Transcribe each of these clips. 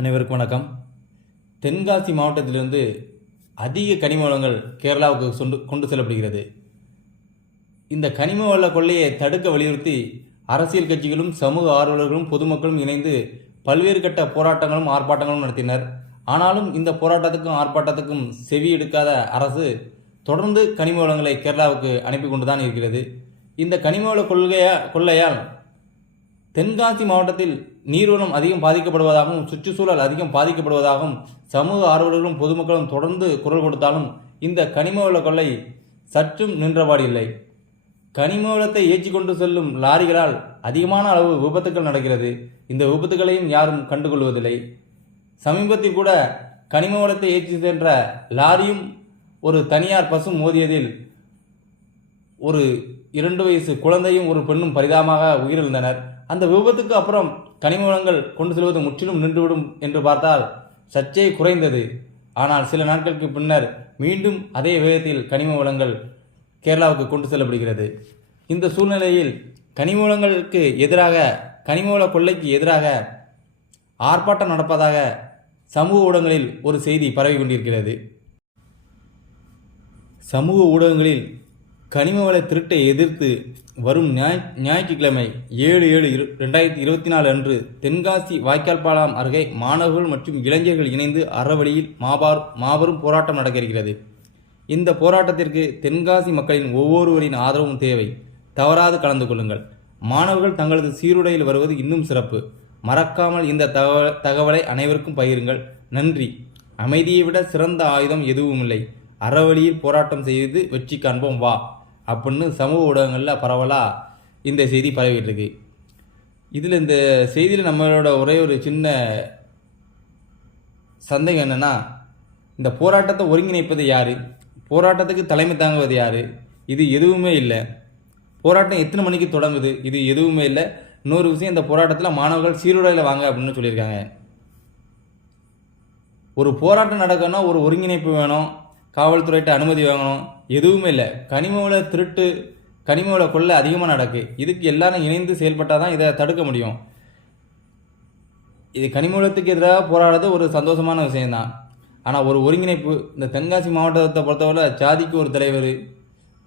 அனைவருக்கும் வணக்கம். தென்காசி மாவட்டத்திலிருந்து அதிக கனிம வளங்கள் கேரளாவுக்கு கொண்டு செல்லப்படுகிறது. இந்த கனிம வள கொள்ளையை தடுக்க வலியுறுத்தி அரசியல் கட்சிகளும் சமூக ஆர்வலர்களும் பொதுமக்களும் இணைந்து பல்வேறு கட்ட போராட்டங்களும் ஆர்ப்பாட்டங்களும் நடத்தினர். ஆனாலும் இந்த போராட்டத்துக்கும் ஆர்ப்பாட்டத்துக்கும் செவி எடுக்காத அரசு தொடர்ந்து கனிம வளங்களை கேரளாவுக்கு அனுப்பி கொண்டுதான் இருக்கிறது. இந்த கனிம வள கொள்ளையால் தென்காசி மாவட்டத்தில் நீர்வளம் அதிகம் பாதிக்கப்படுவதாகவும் சுற்றுச்சூழல் அதிகம் பாதிக்கப்படுவதாகவும் சமூக ஆர்வலர்களும் பொதுமக்களும் தொடர்ந்து குரல் கொடுத்தாலும் இந்த கனிம வள கொள்ளை சற்றும் நின்றபாடு இல்லை. கனிம வளத்தை ஏற்றி கொண்டு செல்லும் லாரிகளால் அதிகமான அளவு விபத்துக்கள் நடக்கிறது. இந்த விபத்துகளையும் யாரும் கண்டுகொள்வதில்லை. சமீபத்தில் கூட கனிம வளத்தை ஏற்றி சென்ற லாரியும் ஒரு தனியார் பசு மோதியதில் ஒரு 2 வயசு குழந்தையும் ஒரு பெண்ணும் பரிதாபமாக உயிரிழந்தனர். அந்த விபத்துக்கு அப்புறம் கனிம வளங்கள் கொண்டு செல்வது முற்றிலும் நின்றுவிடும் என்று பார்த்தால் சர்ச்சை குறைந்தது. ஆனால் சில நாட்களுக்கு பின்னர் மீண்டும் அதே வேகத்தில் கனிம வளங்கள் கேரளாவுக்கு கொண்டு செல்லப்படுகிறது. இந்த சூழ்நிலையில் கனிம வளங்களுக்கு எதிராக, கனிம வள கொள்ளைக்கு எதிராக ஆர்ப்பாட்டம் நடப்பதாக சமூக ஊடகங்களில் ஒரு செய்தி பரவி கொண்டிருக்கிறது. சமூக ஊடகங்களில் கனிம வள திருட்டை எதிர்த்து வரும் ஞாயிற்றுக்கிழமை 7/7/2024 அன்று தென்காசி வாய்க்கால் பாலம் அருகே மாணவர்கள் மற்றும் இளைஞர்கள் இணைந்து அறவழியில் மாபெரும் போராட்டம் நடக்க இருக்கிறது. இந்த போராட்டத்திற்கு தென்காசி மக்களின் ஒவ்வொருவரின் ஆதரவும் தேவை. தவறாது கலந்து கொள்ளுங்கள். மாணவர்கள் தங்களது சீருடையில் வருவது இன்னும் சிறப்பு. மறக்காமல் இந்த தகவலை அனைவருக்கும் பகிருங்கள். நன்றி. அமைதியை விட சிறந்த ஆயுதம் எதுவும் இல்லை. அறவழியில் போராட்டம் செய்து வெற்றி காண்போம் வா அப்படின்னு சமூக ஊடகங்களில் பரவலாக இந்த செய்தி பரவிட்டு இருக்கு. இதில் இந்த செய்தியில் நம்மளோட ஒரே ஒரு சின்ன சந்தேகம் என்னென்னா, இந்த போராட்டத்தை ஒருங்கிணைப்பது யார், போராட்டத்துக்கு தலைமை தாங்குவது யார், இது எதுவுமே இல்லை. போராட்டம் எத்தனை மணிக்கு தொடங்குது, இது எதுவுமே இல்லை. இன்னொரு விஷயம், இந்த போராட்டத்தில் மாணவர்கள் சீருடையில் வாங்க அப்படின்னு சொல்லியிருக்காங்க. ஒரு போராட்டம் நடக்கணும்னா ஒரு ஒருங்கிணைப்பு வேணும், காவல்துறையிட்ட அனுமதி வாங்கணும், எதுவுமே இல்லை. கனிம வள திருட்டு, கனிம வள கொள்ளை அதிகமாக நடக்கு. இதுக்கு எல்லாரும் இணைந்து செயல்பட்டால் தான் இதை தடுக்க முடியும். இது கனிம வளத்துக்கு எதிராக போராடுறது ஒரு சந்தோஷமான விஷயம்தான். ஆனால் ஒரு ஒருங்கிணைப்பு, இந்த தென்காசி மாவட்டத்தை பொறுத்தவரை ஜாதிக்கு ஒரு தலைவர்,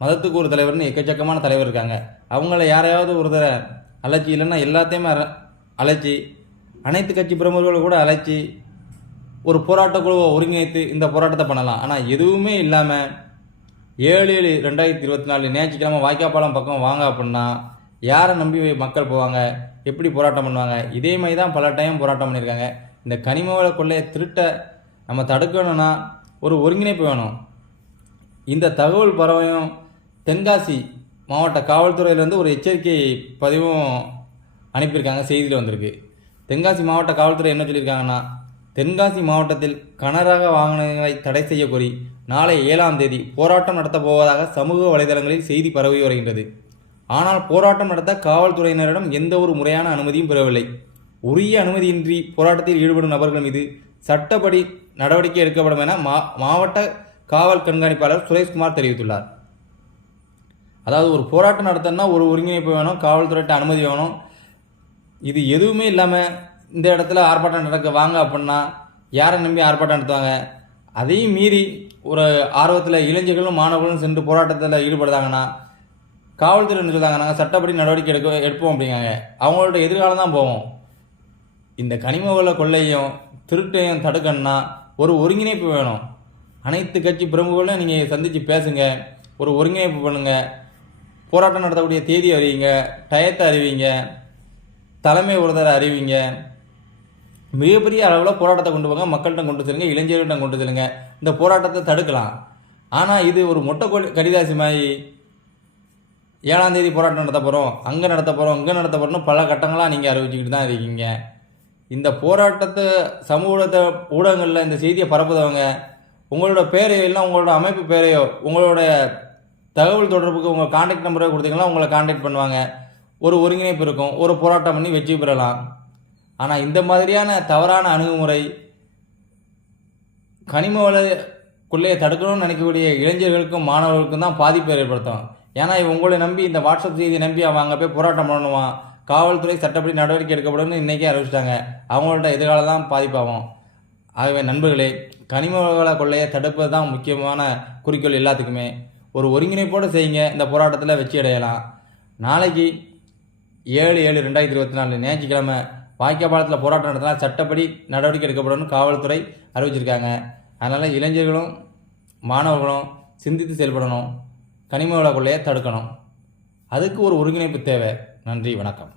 மதத்துக்கு ஒரு தலைவர்னு எக்கச்சக்கமான தலைவர் இருக்காங்க. அவங்கள யாரையாவது ஒருத்தரை அழைச்சி, இல்லைன்னா எல்லாத்தையுமே அழைச்சி, அனைத்து கட்சி பிரமுகர்களை கூட அழைச்சி ஒரு போராட்ட குழுவை ஒருங்கிணைத்து இந்த போராட்டத்தை பண்ணலாம். ஆனால் எதுவுமே இல்லாமல் 7/7/2024 ஞாயிற்றுக்கிழமை வாய்க்காப்பாலம் பக்கம் வாங்க அப்படின்னா யாரை நம்பி மக்கள் போவாங்க, எப்படி போராட்டம் பண்ணுவாங்க? இதே மாதிரி தான் பல டைம் போராட்டம் பண்ணியிருக்காங்க. இந்த கனிம வள கொள்ளையை திருட்ட நம்ம தடுக்கணும்னா ஒரு ஒருங்கிணைப்பு வேணும். இந்த தகவல் பரவையும் தென்காசி மாவட்ட காவல்துறையிலேருந்து ஒரு எச்சரிக்கை பதிவும் அனுப்பியிருக்காங்க, செய்தியில் வந்திருக்கு. தென்காசி மாவட்ட காவல்துறை என்ன சொல்லியிருக்காங்கன்னா, தென்காசி மாவட்டத்தில் கனரக வாகனங்களை தடை செய்ய கோரி நாளை 7ஆம் தேதி போராட்டம் நடத்தப் போவதாக சமூக வலைதளங்களில் செய்தி பரவி வருகின்றது. ஆனால் போராட்டம் நடத்த காவல்துறையினரிடம் எந்த ஒரு முறையான அனுமதியும் பெறவில்லை. உரிய அனுமதியின்றி போராட்டத்தில் ஈடுபடும் நபர்கள் மீது சட்டப்படி நடவடிக்கை எடுக்கப்படும் என மாவட்ட காவல் கண்காணிப்பாளர் சுரேஷ்குமார் தெரிவித்துள்ளார். அதாவது ஒரு போராட்டம் நடத்தணும்னா ஒரு ஒருங்கிணைப்பு வேணும், காவல்துறையிட்ட அனுமதி வேணும். இது எதுவுமே இல்லாமல் இந்த இடத்துல ஆர்ப்பாட்டம் நடக்க வாங்க அப்படின்னா யாரை நம்பி ஆர்ப்பாட்டம் நடத்துவாங்க? அதையும் மீறி ஒரு ஆர்வத்தில் இளைஞர்களும் மாணவர்களும் சென்று போராட்டத்தில் ஈடுபடுறாங்கன்னா காவல்துறை என்ன சொல்கிறாங்க, நாங்கள் சட்டப்படி நடவடிக்கை எடுப்போம் அப்படிங்காங்க. அவங்களோட எதிர்காலம் தான் போவோம். இந்த கனிம வள கொள்ளையும் திருட்டையும் தடுக்கணும்னா ஒரு ஒருங்கிணைப்பு வேணும். அனைத்து கட்சி பிரமுகர்களும் நீங்கள் சந்தித்து பேசுங்க, ஒரு ஒருங்கிணைப்பு பண்ணுங்கள். போராட்டம் நடத்தக்கூடிய தேதி அறிவிங்க, டயத்தை அறிவிங்க, தலைமை ஒருத்தரை அறிவிங்க. மிகப்பெரிய அளவில் போராட்டத்தை கொண்டு போங்க, மக்கள்கிட்ட கொண்டு செல்லுங்க, இளைஞர்கிட்ட கொண்டு செல்லுங்க. இந்த போராட்டத்தை தடுக்கலாம். ஆனால் இது ஒரு மொட்டை கடிதாசி மாதிரி 7ஆம் தேதி போராட்டம் நடத்த போகிறோம், அங்கே நடத்த போகிறோம், இங்கே நடத்த போகிறோம்னு பல கட்டங்களாக நீங்கள் அறிவிச்சுக்கிட்டு தான் இருக்கீங்க. இந்த போராட்டத்தை சமூக ஊடகங்களில் இந்த செய்தியை பரப்புதவங்க உங்களோட பேரையோ இல்லை உங்களோட அமைப்பு பேரையோ உங்களோட தகவல் தொடர்புக்கு உங்கள் கான்டாக்ட் நம்பரை கொடுத்தீங்கன்னா உங்களை கான்டாக்ட் பண்ணுவாங்க. ஒரு ஒருங்கிணைப்பு இருக்கும், ஒரு போராட்டம் பண்ணி வெற்றி பெறலாம். ஆனால் இந்த மாதிரியான தவறான அணுகுமுறை கனிம வள கொள்ளையை தடுக்கணும்னு நினைக்கக்கூடிய இளைஞர்களுக்கும் மாணவர்களுக்கும் தான் பாதிப்பை ஏற்படுத்தும். ஏன்னா உங்களை நம்பி, இந்த வாட்ஸ்அப் செய்தியை நம்பி அவன் அங்கே போய் போராட்டம் பண்ணணுமா, காவல்துறை சட்டப்படி நடவடிக்கை எடுக்கப்படும் இன்றைக்கே அறிவிச்சிட்டாங்க. அவங்கள்ட்ட எதிர்காலம் தான் பாதிப்பாகும். ஆகவே நண்பர்களே, கனிம வள கொள்ளையை தடுப்பது தான் முக்கியமான குறிக்கோள் எல்லாத்துக்குமே. ஒரு ஒருங்கிணைப்போடு செய்யுங்க, இந்த போராட்டத்தில் வெற்றி அடையலாம். நாளைக்கு 7/7/2024 ஞாயிற்றுக்கிழமை வாய்க்காபாலத்தில் போராட்டம் நடத்தினா சட்டப்படி நடவடிக்கை எடுக்கப்படும் காவல்துறை அறிவிச்சிருக்காங்க. அதனால் இளைஞர்களும் மாணவர்களும் சிந்தித்து செயல்படணும். கனிம வள கொள்ளையை தடுக்கணும். அதுக்கு ஒரு ஒருங்கிணைப்பு தேவை. நன்றி, வணக்கம்.